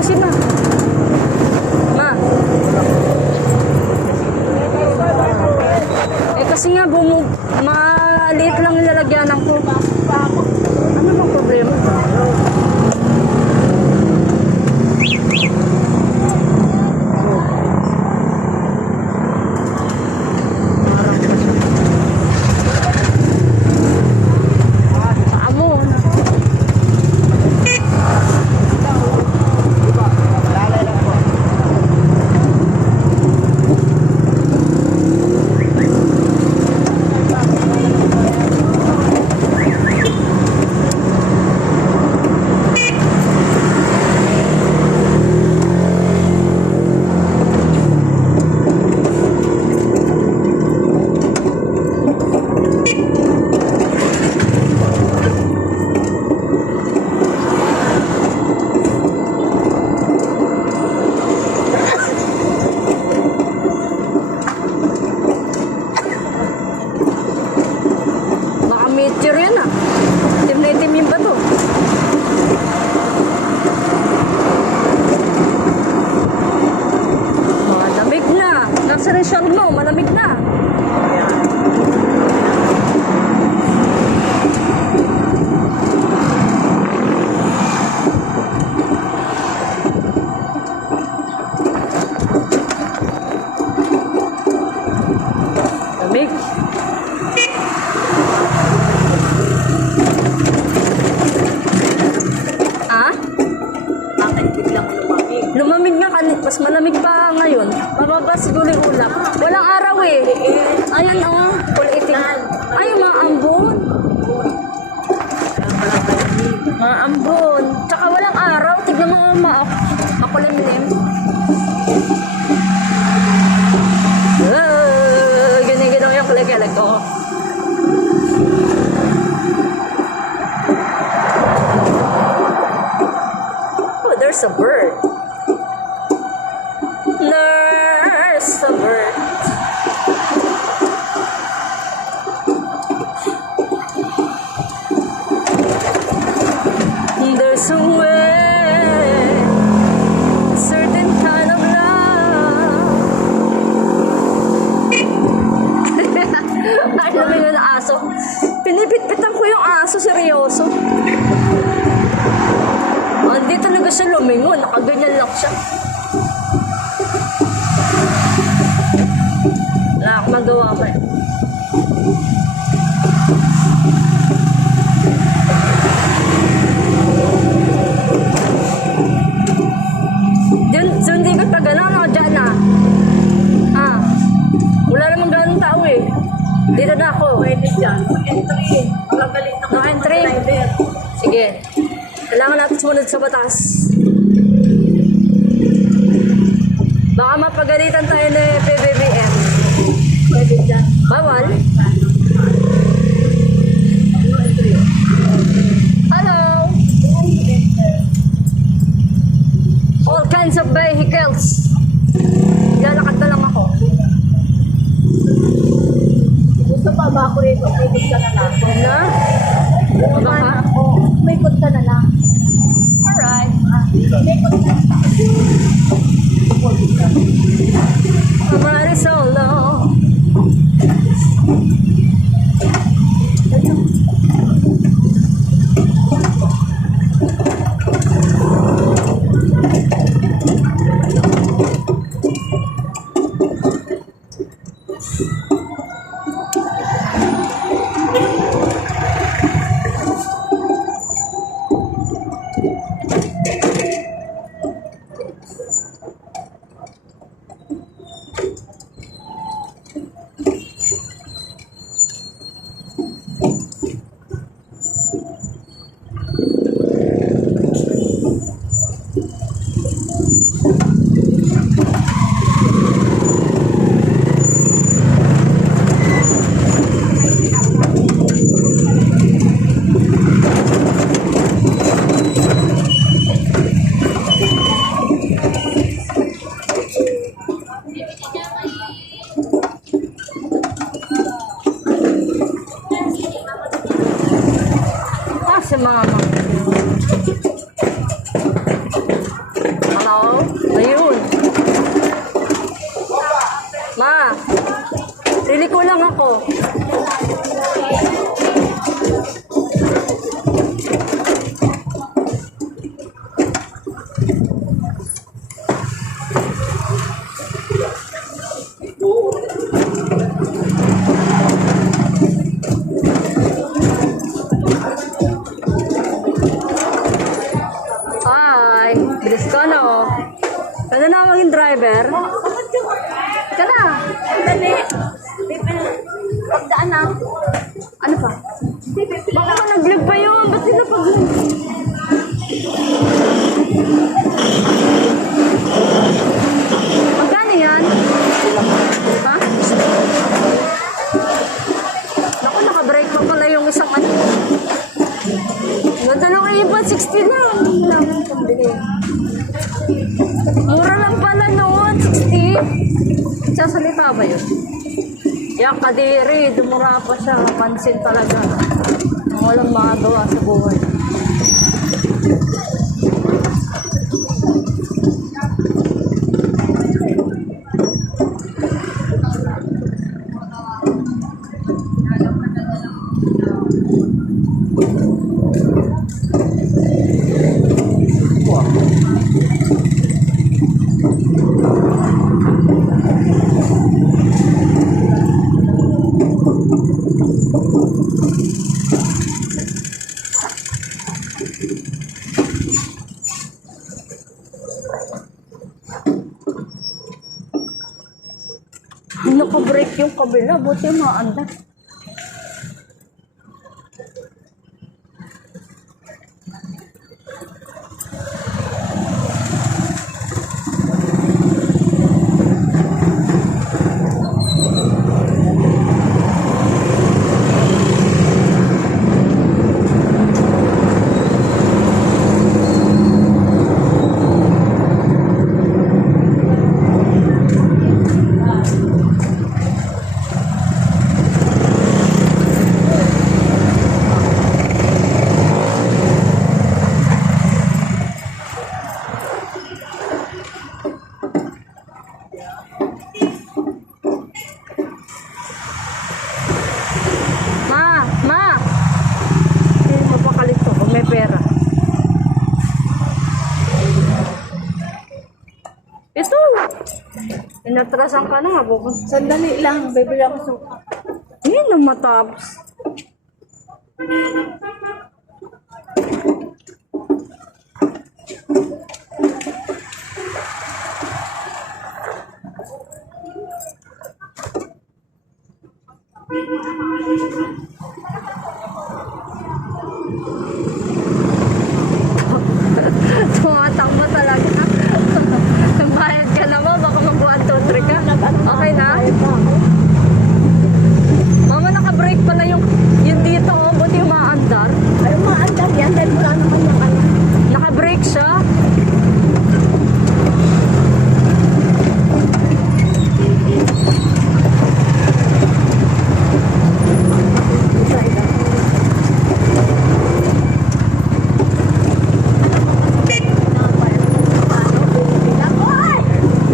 susi ma. Ma. Eh kasi nga maliit lang yung lalagyanan ko. Ano bang problema? Meteor yan ah. Itim na itim yung bato. Malamig na. Nasa resort mo, malamig na. Lamig. Lumamig nga kanit, mas malamig pa ngayon. Mababa siguro yung ulap. Walang araw eh. Ayan oh, kulitin. Ay, mga ambon. Mga ambon. Tsaka walang araw. Tignan mo makulimlim. Ganyan-ganyan yung kulik-kulik ko. Oh, there's a bird. There's a bird. There's a way, a certain kind of love. Ay, namin ng aso. Pinipit-pitan ko yung aso, seryoso. Hindi talaga siya lumingon, nakaganyan lang siya. Wala akong magawa pa eh. So hindi ko tagalan ako dyan ah. Wala namang ganun tao eh. Dito na ako. Pwede dyan. Entry. Magaling na No entry? Sige. Kailangan natin sumunod sa batas. Baka mapagalitan tayo ni PBBM. Pwede dyan. Bawal? Hello? All kinds of vehicles. Lalakad na lang ako. Gusto pa ba ako rito? May ikot ka na lang. Na? Baka? May ikot ka na lang. Alright. May ikot ka na lang. Marisolo. si mama. Hi! Bilis ka na oh. Ano na maging driver? Ka na. Dali. Pagdaan na. Ano pa? Baka ka nag-vlog pa yun. Ba't sila pag-vlog? Magkano yan? Ha? Naku, naka-break pa pala yung isang ano. Ganda lang kayo ba? 60 lang. Wala mo pambili. Mura lang pala noon. 60. Sasalita ba yun? Yung kadiri, dumura pa siya. Pansin talaga. Walang makagawa sa buhay. Naka-break yung kabila. Buti maanda. Ma! Hindi mapakalit to kung may pera. Ito! Pinatrasan ka na nga. Sandali lang. Bibili ako suka. Hindi na matapos. Tumatakbo talaga. Bayad ka naman, baka mag-1, 2, 3 ka. Okay na? Mama, naka-break pala yung dito, oh. Buti yung maandar. Ay, maandar yan. Dahil wala naman yung ano. Naka-break siya.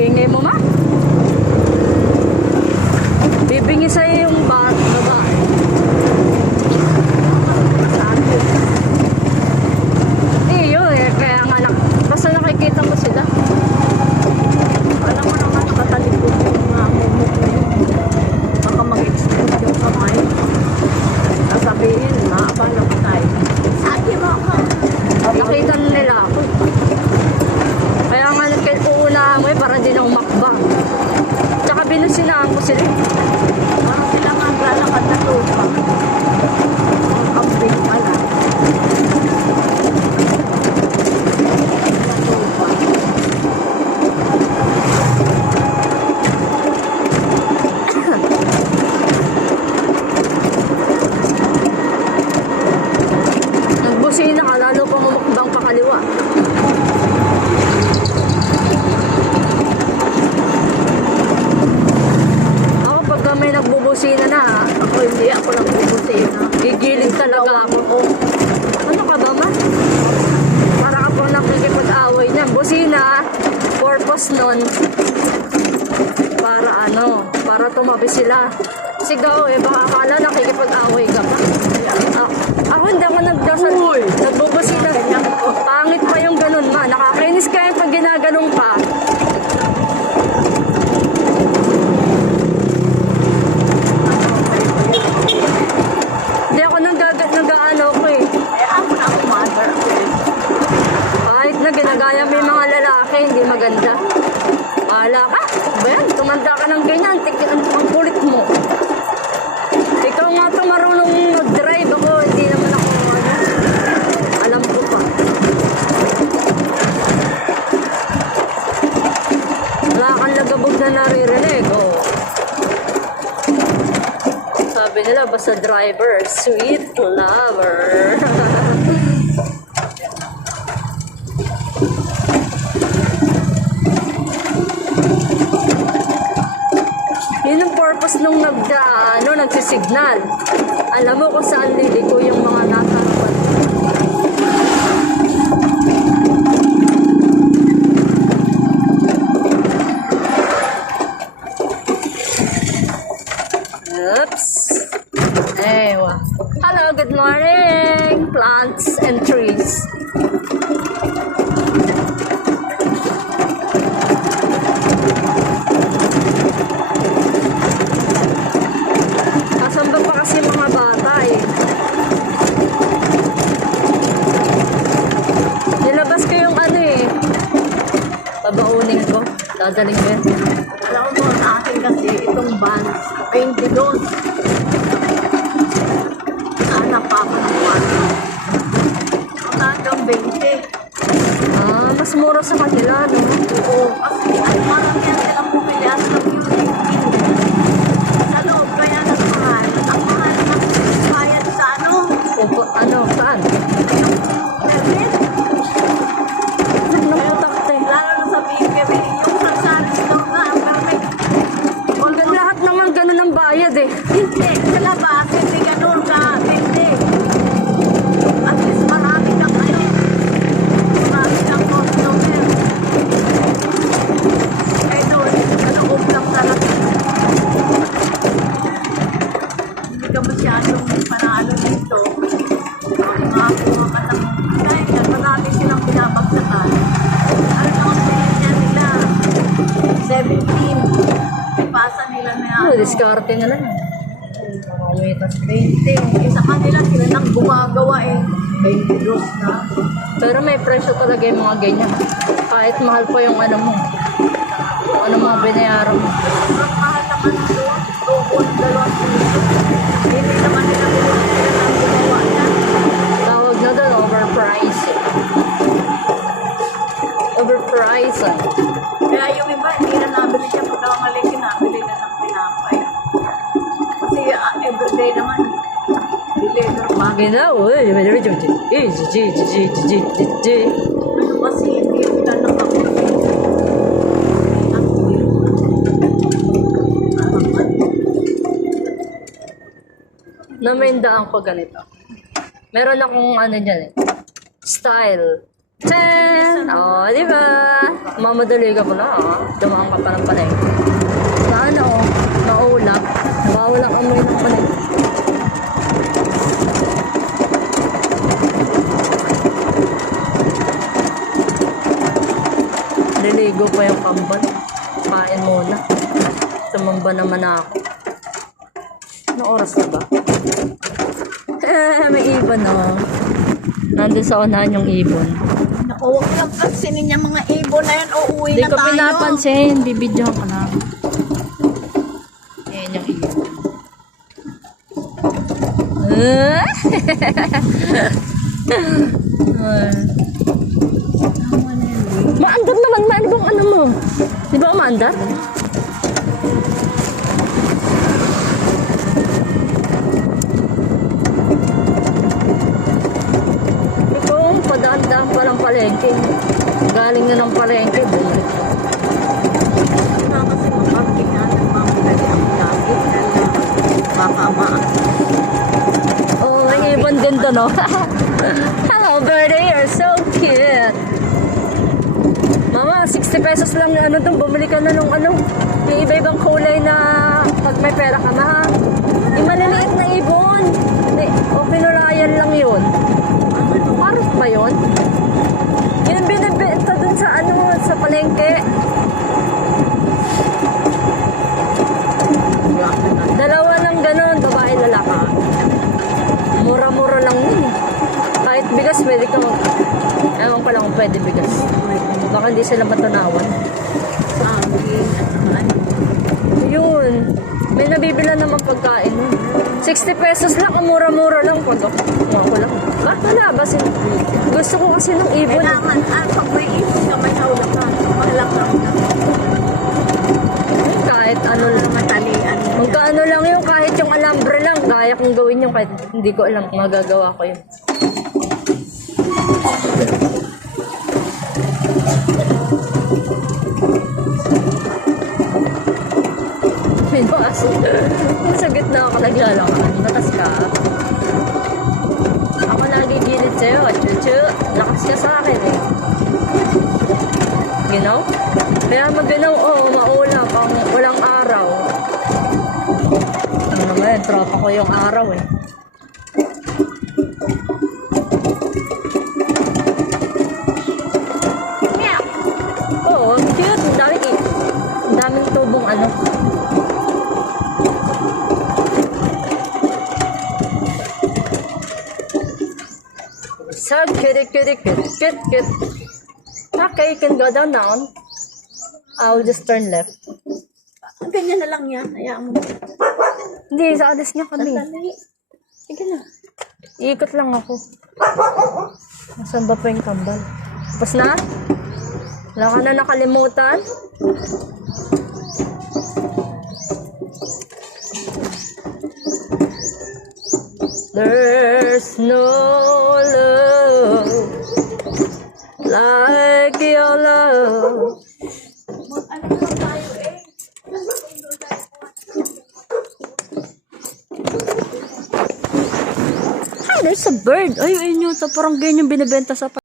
Ingay mo, ma? Bibingi sa'yo yung babae. Iyo eh, kaya nga basta nakikita mo sila. Alam mo naman nakatalikod yung mga mumuk na yun. Baka mag-extend yung kamay. Sasabihin, maabala ko tayo. Sabi mo ako. Nakita nila ako. Kaya nga uunahan mo eh, para din ako makbang. Tsaka binusinaan ko sila. Parang sila nga lalakad na tupa. Kambing pala. Nagbusina ka, lalo pa mamukbang pakaliwa. Ako pagka may nagbubusina na, Ako hindi ako lang bubusina. gigilid talaga ako. Ano ka ba, ma? Para ka pang nakikipag-away niyan. Busina, purpose nun, para ano, para tumabi sila. Sigaw eh, baka akala nakikipag-away ka pa. Ako hindi ako nagdasal. Nagbubusina. Pangit pa yung ganun ma. Nakakainis ka yung pag ginaganong pa. Hindi ako nag-ano ko eh. Ako na ako mother. Kahit na ginagaya mo yung mga lalaki, hindi maganda. Wala ka. Ba yan? Tumanda ka ng ganyan. Ang kulit mo. Ikaw nga ito marunong mag-drive ako. Hindi naman ako ano. Alam ko pa. Wala kang lagabog na naririnig. Oh. Sabi nila, basta driver, sweet lover. Yun ang purpose nung nagsisignal. Alam mo kung saan liliko yung mga nasa harapan. Oops. Ewa. Hello, good morning, plants and trees. Kasamba pa kasi mga bata eh. Nilabas ko yung ano eh. Babaunin ko. Dadaling ko yan. Alam mo sa akin kasi itong van, 22. Sana pa ako ng van. Hanggang 20. Ah, mas mura sa kanila, no? Oo, kasi ay parang yan silang bumili at ng music. Sa loob kaya ng mahal. Ang mahal ng bayan sa ano? Opo, ano, saan? Permit. Naputakte. Lalo na sa BKB, yung Sansaris daw na ang permit. Lahat naman ganun ang bayad eh. Hindi, sa labas, hindi ganun ka, hindi. At least marami kang ano, marami kang customer. Kaya doon, kaloob lang talaga. Hindi ka masyadong panalo dito. Ang makakuha ka ng, dahil marami silang binabagsakan. Ano ang pinigyan nila? 17. Ipasa nila na Oh, diskarte na lang. Umitas. 20. Sa kanila sila nang gumagawa eh. 22 na. Pero may presyo talaga yung mga ganyan. Kahit mahal pa yung ano mo. Kung ano mga binayaran mo. Ang mahal naman doon. Tukod, 2 Hindi naman nila gumawa yan. Tawag na doon, overpriced. Overpriced. Kaya yung iba, hindi na nabili siya pagkamaliki, nabili na ng pinapay. Kasi everyday naman, deliver pa. Gina, uy, ano Ano kasi, hindi na nakapili. Namaindaan ko ganito. Meron akong ano dyan eh. Style. 10! Oh, di ba? Mamadali ka pala, ah. Dumaan ka pa ng palengke. Sana, oh. Maulap. Bawal ang amoy ng palengke. Niligo pa yung kambal. Kain muna. Tumamba naman ako. Ano oras na ba? May ibon, oh. Nandun sa unahan yung ibon. Naku, huwag lang pansinin niya mga ibon na yan. Uuwi Hindi na ko tayo. pinapansin. Bibidyohan ko lang. Ayan yung ibon. Maandar naman. Ano bang ano mo? Di ba maandar? Ikaw, padaan-daan pa ng palengke. Galing na ng palengke. Bumalik. Wala kasi maparking na ng mga pwede ang lagi na makamaan. Oh, may ibon din to, no? Hello, birdie. You're so cute. Mama, 60 pesos lang na ano to. Bumili ka na nung ano. May iba-ibang kulay na pag may pera ka na ha. Yung maliliit na ibon. Hindi, o kinulayan lang yun. Paros ba yun? Yung binibenta dun sa ano, sa palengke. Dalawa lang ganon, babae lalaka. Mura-mura lang yun eh. Kahit bigas, pwede ka mag... Ewan ko lang kung pwede bigas. Baka hindi sila matunawan. Saging at saka ano. Yun. May nabibila naman pagkain. 60 pesos lang, ang mura-mura lang. Pag ako lang. Bakit nalabas yun? Gusto ko kasi ng ibon. Kailangan, pag may ipon ka, may hawla ka. Mahalak lang na. Kahit ano lang. Matalian. Magkaano lang yun, kahit yung alambre lang. Kaya kong gawin yun, kahit hindi ko alam kung magagawa ko yun. Sino aso? Sa gitna ako naglalakad. Lakas ka. Ako nagigilid sa'yo. Chuchu. Lakas ka sa akin eh. Ginaw? Kaya maginaw, maula pang walang araw. Ano naman, tropa ko yung araw eh. Meow. Oo, ang cute. Ang daming tubong ano. So, kitty. Okay, you can go down. I'll just turn left. Ganyan na lang yan. Hayaan mo. Hindi, sa alis niya kami. Dali. Sige na. Iikot lang ako. Nasaan ba pa yung kambal? Tapos na? Wala ka na nakalimutan? There's no love like your love. Ano na tayo eh. Ay, there's a bird. Ay, ayun yun. Parang ganyan yung binibenta sa